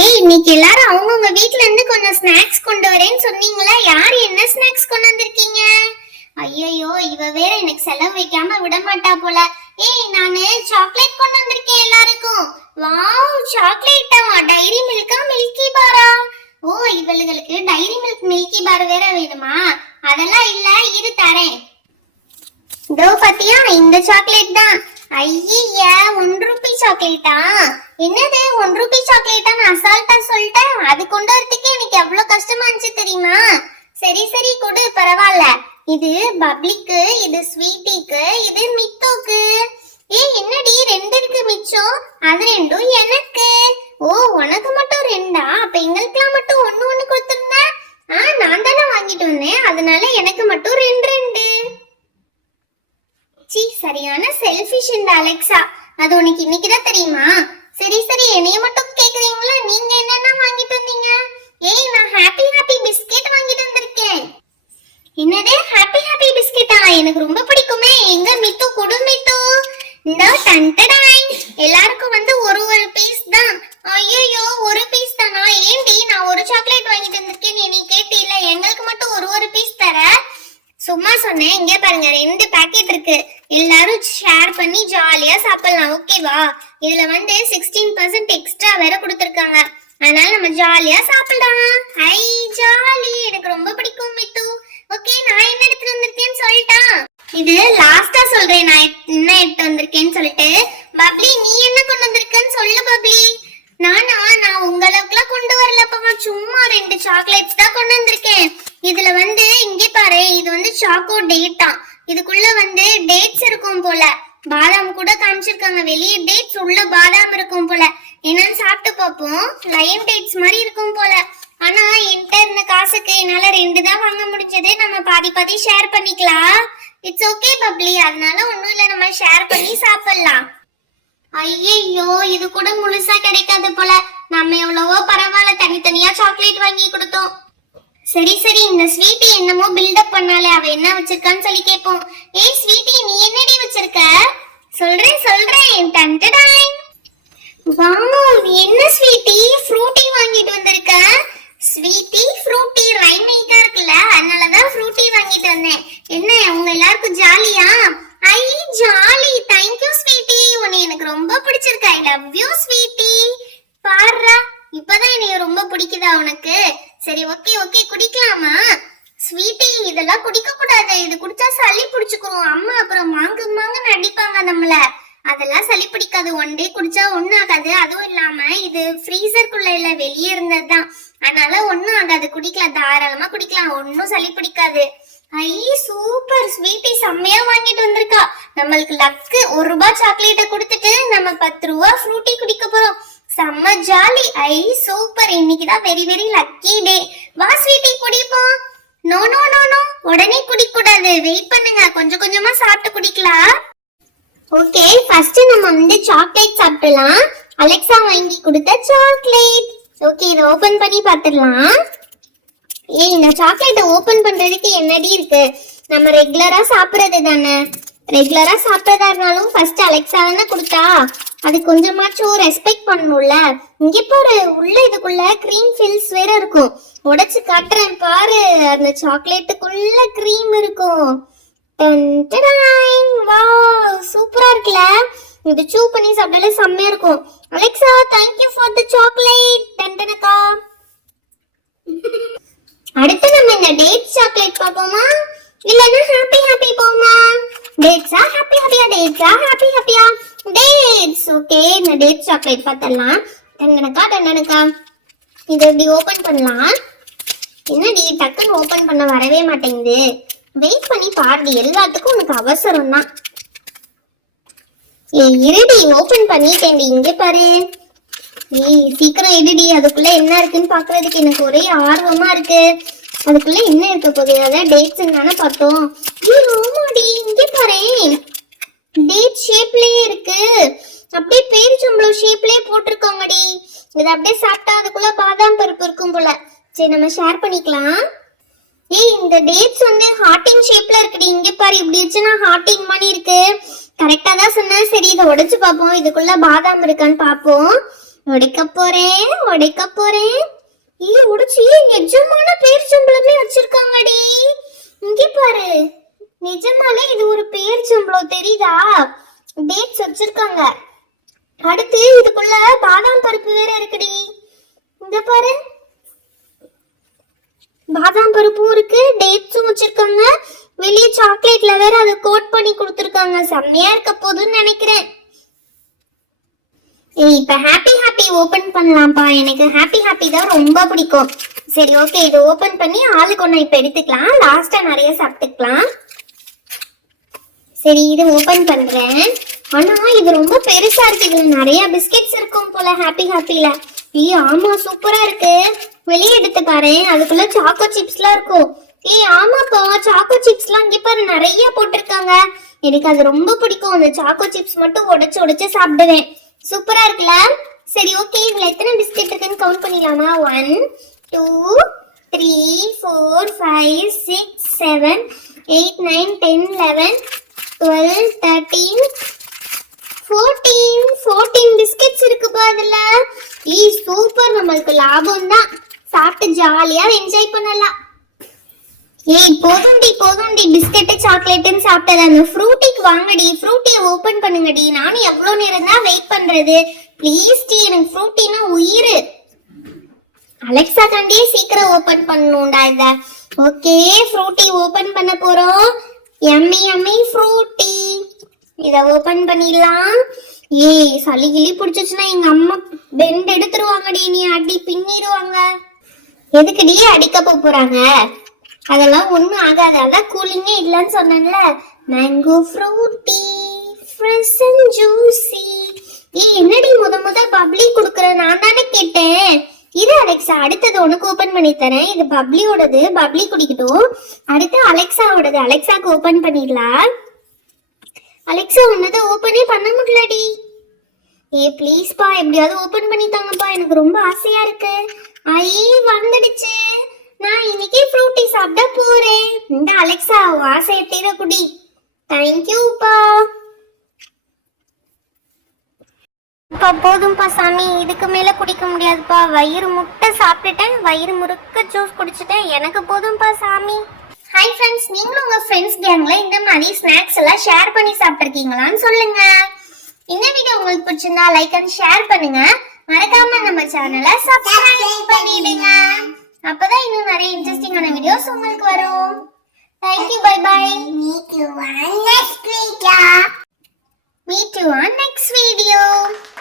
ஏய், இன்னைக்கு எல்லாரும் அவங்கவுங்க வீட்ல இருந்து கொஞ்சம் ஸ்நாக்ஸ் கொண்டு வரேன்னு சொன்னீங்களா? யார் என்ன ஸ்நாக்ஸ் கொண்டு வந்திருக்கீங்க? ஐயோ, இவ வேற எனக்கு செலவு வைக்காம விட மாட்டா போல. ஏய், நானு சாக்லேட் கொண்டு வந்திருக்கேன் எல்லாருக்கும். வாவ், சாக்லேட்டா? டைரி மில்கா மில்கி பாரா? ஓ, இவளுகளுக்கு டைரி மில்க் மில்கி பார் வேற வேணுமா? அதெல்லாம் இல்ல, இரு தரேன். இதோ பாத்தியா, இந்த சாக்லேட் தான். ஐய, 1 ரூபி சாக்லேட்டா? என்னது 1 ரூபி சாக்லேட்டா? நான் அசால்ட்டா சொல்லிட்டேன். அது கொண்டு வரதுக்கே எனக்கு எவ்வளவு கஷ்டமா இருந்துச்சு தெரியுமா? சரி சரி கொடு, பரவாயில்ல. இது பப்ளிக்கு, இது ஸ்வீட்டிக்கு, இது மித்துக்கு. ஏய், என்னடி 2 இருக்கு மிச்சம்? அது 2 எனக்கு. ஓ, உனக்கு மட்டும் 2ஆ? அப்ப எங்களுக்குலாம் மட்டும் ஒண்ணு ஒண்ணு கொடுத்துருந்தேன். நான் தானே வாங்கிட்டு வந்தேன், அதனால எனக்கு மட்டும் 2. சீ, சரியான செல்ஃபிஷ் இந்த அலெக்சா. அது உனக்கு இன்னைக்குதான் தெரியுமா? சரி சரி, என்னைய மட்டும் கேக்குறீங்களா? நீங்க என்னென்ன வாங்கிட்டு வந்தீங்க? ஏய், நான் ஹாப்பி ஹாப்பி பிஸ்கெட் வாங்கிட்டு வந்திருக்கேன். என்னது ஹாப்பி ஹாப்பி பிஸ்கெட்டா? எனக்கு ரொம்ப பிடிக்குமே. எங்க மித்து, குடு மித்து. இந்த டன்டடாய், எல்லாருக்கும் வந்து ஒரு பீஸ் தான். ஐயோ, ஒரு பீஸ் தானா? ஏண்டி, நான் ஒரு சாக்லேட் வாங்கிட்டு வந்திருக்கேன், நீ கேட்டீல? எங்களுக்கு மட்டும் ஒரு பீஸ் தர? சும்மா சொன்னேன். இங்க பாருங்க, 2 பாக்கெட் இருக்கு. எல்லாரும் ஷேர் பண்ணி ஜாலியா சாப்பிடலாம், ஓகேவா? இதுல வந்து 16% எக்ஸ்ட்ரா வேற கொடுத்திருக்காங்க. அதனால நம்ம ஜாலியா சாப்பிடலாம். ஹை ஜாலி, எனக்கு ரொம்ப பிடிக்கும் மித்து. ஓகே, நான் என்ன எடுத்து வந்திருக்கேன்னு சொல்லிட்டா? இது லாஸ்டா சொல்றேன் நான் என்ன எடுத்து வந்திருக்கேன்னு சொல்லிட்டு. பப்ளி, நீ என்ன கொண்டு வந்திருக்கன்னு சொல்லு பப்ளி. நான் உங்களுக்குலாம் கொண்டு வரலப்பா, சும்மா 2 சாக்லேட்ஸ் தான் கொண்டு வந்திருக்கேன். இதுல வந்து இங்க பாரு, இது வந்து சாக்கோ டேட்டா. இதுக்குள்ள வந்து டேட்ஸ் இருக்கும் போல. பாதாம் கூட காமிச்சிருக்காங்க. வெளியே டேட்ஸ், உள்ள பாதாம் இருக்கும் போல. என்னன்னு சாப்பிட்டு பார்ப்போம். லைம் டேட்ஸ் மாதிரி இருக்கும் போல. ஆனா என்கிட்ட இருந்த காசுக்கு என்னால 2 தான் வாங்க முடிஞ்சது. நம்ம பாதி பாதி ஷேர் பண்ணிக்கலாம். இட்ஸ் ஓகே பப்ளி, அதனால ஒண்ணும் இல்ல, நம்ம ஷேர் பண்ணி சாப்பிடலாம். ஐயோ, இது கூட முழுசா கிடைக்காது போல. நம்ம எவ்வளவோ பரவாயில்ல, தனித்தனியா சாக்லேட் வாங்கி கொடுத்தோம். சரி சரி, இந்த ஸ்வீட்டி என்னமோ பில்டப் பண்ணாலே, அவ என்ன வச்சிருக்கான்னு சொல்லி கேட்போம். ஏய் ஸ்வீட்டி, நீ என்னடி வச்சிருக்க? சொல்றேன். டன்டடாய். வாவ், என்ன ஸ்வீட்டி ஃப்ரூட்டி வாங்கிட்டு வந்திருக்க? ஸ்வீட்டி ஃப்ரூட்டி ரைமிங்கா இருக்குல்ல, அதனாலதான் ஃப்ரூட்டி வாங்கிட்டு வந்தேன். என்ன, உங்க எல்லாருக்கும் ஜாலியா? ஐ ஜாலி, தேங்க் யூ ஸ்வீட்டி. உன்னை எனக்கு ரொம்ப பிடிச்சிருக்கு. I love you sweetie. பாருடா, இப்பதான் என்னைய ரொம்ப பிடிக்குதா உனக்கு? சரி, ஓகே குடிக்கலாமா? ஸ்வீட்டி, இதெல்லாம் குடிக்க கூடாது. இது குடிச்சா சளி பிடிச்சுக்கிறோம். அம்மா அப்புறம் மாங்குன்னு அடிப்பாங்க நம்மள. அதெல்லாம் சளி பிடிக்காது. 1 டே குடிச்சா ஒண்ணும் ஆகாது. அதுவும் இல்லாம இது ஃப்ரீசருக்குள்ள இல்ல, வெளியே இருந்ததுதான். அதனால ஒண்ணும் ஆகாது. குடிக்கலாம், தாராளமா குடிக்கலாம், ஒன்னும் சளி பிடிக்காது. ஐ சூப்பர், ஸ்வீட்டி செம்மையா வாங்கிட்டு வந்திருக்கா. நம்மளுக்கு லக்கு. 1 ரூபாய் சாக்லேட்டை கொடுத்துட்டு நம்ம 10 ரூபாய் ஃப்ரூட்டி குடிக்க போறோம். செம்ம ஜாலி. ஐ சூப்பர், இன்னைக்குதான் வெரி வெரி லக்கி டே. வா ஸ்வீட்டி, குடிப்போம். நோ, உடனே குடிக்க கூடாது, வெயிட் பண்ணுங்க, கொஞ்சம் கொஞ்சமா சாப்பிட்டு குடிக்கலாம். ஓகே, ஃபர்ஸ்ட் நம்ம வந்து சாக்லேட் சாப்பிடலாம். அலெக்சா வாங்கி கொடுத்த சாக்லேட். ஓகே, இதை ஓபன் பண்ணி பார்த்துடலாம். ஏய், இந்த சாக்லேட்டை ஓபன் பண்றதுக்கு என்னடி இருக்கு? நம்ம ரெகுலரா சாப்பிடுறது தானே. ரெகுலரா சாப்பிட்டதா இருந்தாலும் ஃபர்ஸ்ட் அலெக்சா தானே கொடுத்தா, அது கொஞ்சமாச்சும் ரெஸ்பெக்ட் பண்ணணும்ல. இங்க பாரு, உள்ள இதுக்குள்ள கிரீம் ஃபில்ஸ் வேற இருக்கும். உடைச்சு காட்டுறேன் பாரு. அந்த சாக்லேட்டுக்குள்ள கிரீம் இருக்கும். வாவ், சூப்பரா இருக்குல்ல. இது சூ பண்ணி சாப்பிட்டாலே செம்மையா இருக்கும். Alexa, thank you for the chocolate. டன்டனக்கா. அடுத்து நம்ம இந்த டேட்ஸ் சாக்லேட் பாப்போமா, இல்லனா ஹாப்பி ஹாப்பி போமா? டேட்ஸா ஹாப்பி ஹாப்பியா? டேட்ஸ். ஓகே, இந்த டேட்ஸ் சாக்லேட் பார்த்தலாம். டன்னனக்கா. இதை இப்படி ஓபன் பண்ணலாம். என்னடி டக்குன்னு ஓபன் பண்ண வரவே மாட்டேங்குது? வெயிட் பண்ணி பாருடி, எல்லாத்துக்கும் உனக்கு அவசரம் தான். ஏய் இருடி, ஓபன் பண்ணிட்டேன்டி. இங்க பாரு. ஏய் சீக்கிரம் எடுடி, அதுக்குள்ள என்ன இருக்குன்னு பாக்குறதுக்கு எனக்கு ஒரே ஆர்வமா இருக்கு. அதுக்குள்ள என்ன இருக்க போகுது? அதான் டேட்ஸ் தானே பார்த்தோம். ஆமாடி, இங்க பாரு, டேட் ஷேப்லயே இருக்கு. அப்படியே பேரிச்சம்பழம் ஷேப்லயே போட்டிருக்காங்கடி. இதை அப்படியே சாப்பிட்டா அதுக்குள்ள பாதாம் பருப்பு இருக்கும் போல. சரி, நம்ம ஷேர் பண்ணிக்கலாம். ஏய், இந்த டேட்ஸ் வந்து ஹார்ட்டிங் ஷேப்ல இருக்குடி. இங்க பாரு, இப்படி இருந்துச்சுன்னா ஹார்ட்டிங் மாதிரி இருக்கு. கரெக்டா தான் சொன்னேன். சரி, இதை உடைச்சு பார்ப்போம், இதுக்குள்ள பாதாம் இருக்கான்னு பார்ப்போம். உடைக்க போறேன். உடைச்சி நிஜமான பேரிச்சம்பளமே வச்சிருக்காங்கடி. இங்க பாரு, நிஜமாலே இது ஒரு பேரிச்சம்பளம் தெரியுதா? டேட்ஸ் வச்சிருக்காங்க. அடுத்து இதுக்குள்ள பாதாம் பருப்பு வேற இருக்குடி. இங்க பாரு, பாதாம் பருப்பும் இருக்கு, டேட்ஸும் வச்சிருக்காங்க. வெளியே சாக்லேட்ல வேற அதை கோட் பண்ணி கொடுத்துருக்காங்க. செம்மையா இருக்க போதுன்னு நினைக்கிறேன். இப்ப ஹாப்பி ஓபன் பண்ணலாம்ப்பா. எனக்கு ஹாப்பி தான் ரொம்ப பிடிக்கும். சரி ஓகே, இதை ஓபன் பண்ணி ஆளுக்கு ஒண்ணு இப்ப எடுத்துக்கலாம். லாஸ்டா நிறைய சாப்பிட்டுக்கலாம். சரி, இது ஓபன் பண்றேன். ஆனா இது ரொம்ப பெருசா இருக்கு. இதுல நிறைய பிஸ்கெட்ஸ் இருக்கும் போல ஹாப்பில. ஆமா, சூப்பரா இருக்கு. வெளியே எடுத்து பாரு, அதுக்குள்ள சாக்கோ சிப்ஸ்லாம் இருக்கும். ஆமாப்பா, சாக்கோ சிப்ஸ்லாம் இங்க பாரு நிறைய போட்டிருக்காங்க. எனக்கு அது ரொம்ப பிடிக்கும். அந்த சாக்கோ சிப்ஸ் மட்டும் உடைச்சு சாப்பிடுவேன். சூப்பரா இருக்குல்ல? சரி ஓகே, இதுல எத்தனை பிஸ்கெட் இருக்குன்னு கவுண்ட் பண்ணிடலாமா? 1 2 3 4 5 6 7 8 9 10 11 12 13 14 பிஸ்கெட்ஸ் இருக்குப்பா அதுல. சூப்பர், நம்மளுக்கு லாபம் தான். சாப்பிட்டு ஜாலியா என்ஜாய் பண்ணலாம். போதும்டி பிஸ்கெட் சாக்லேட்னு சாப்பிட்டது. அந்த ஃப்ரூட்டிக்கு வாங்கடி, ஃப்ரூட்டியை ஓபன் பண்ணுங்கடி. நானும் எவ்வளவு நேரம் தான் வெயிட் பண்றது. ப்ளீஸ் டி, எனக்கு ஃப்ரூட்டினா உயிர். அலெக்சா காண்டியே சீக்கிரம் ஓபன் பண்ணணும்டா இத. ஓகே, ஃப்ரூட்டி ஓபன் பண்ண போறோம். Yummy Frooti. இத ஓபன் பண்ணிடலாம். சளி கிளி பிடிச்சிச்சுன்னா எங்க அம்மா பெண்ட் எடுத்துருவாங்கடி. நீ அடி பின்னிடுவாங்க. எதுக்குடி அடிக்க போறாங்க? அதெல்லாம் ஒண்ணும் ஆகாது. அதான் கூலிங்கே இல்லைன்னு சொன்னேன்ல. Mango Frooti fresh and juicy. என்னடி முத பப்ளி குடுக்குற? நான் தானே கேட்டேன். இது அலெக்சா, அடுத்தது உனக்கு ஓபன் பண்ணி தரேன். இது பப்ளியோடது, பப்ளி குடிக்கட்டும். அடுத்து அலெக்சாவோடது, அலெக்சாக்கு ஓபன் பண்ணிடலாம். அலெக்சா, உன்னதை ஓபனே பண்ண முடியலடி. ப்ளீஸ்பா, எப்படியாவது ஓபன் பண்ணி தாங்கப்பா, எனக்கு ரொம்ப ஆசையா இருக்கு. வந்துடுச்சு. நான் இன்னைக்கு ஃப்ரூட்டி சாப்பிட போறேன். இந்த அலெக்சா, ஆசையை தீர குடி. தேங்க்யூப்பா. போதும்பா சாமி, இதுக்கு மேல குடிக்க முடியாதுப்பா. வயிறு முட்டை சாப்பிட்டுட்டேன், வயிறு முறுக்க ஜூஸ் குடிச்சிட்டேன். எனக்கு போதும்பா சாமி. ஹாய் ஃப்ரெண்ட்ஸ், நீங்களும் உங்க ஃப்ரெண்ட்ஸ் கேங்ல இந்த மாதிரி ஸ்நாக்ஸ் எல்லாம் ஷேர் பண்ணி சாப்பிட்டுருக்கீங்களான்னு சொல்லுங்க. இந்த வீடியோ உங்களுக்கு பிடிச்சிருந்தா லைக் அண்ட் ஷேர் பண்ணுங்க. மறக்காம நம்ம சேனலை சப்ஸ்கிரைப் பண்ணிடுங்க. அப்பதான் இன்னும் நிறைய இன்ட்ரெஸ்டிங்கான வீடியோஸ் உங்களுக்கு வரும். Thank you, bye bye. Meet you on next video.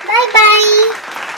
Bye bye.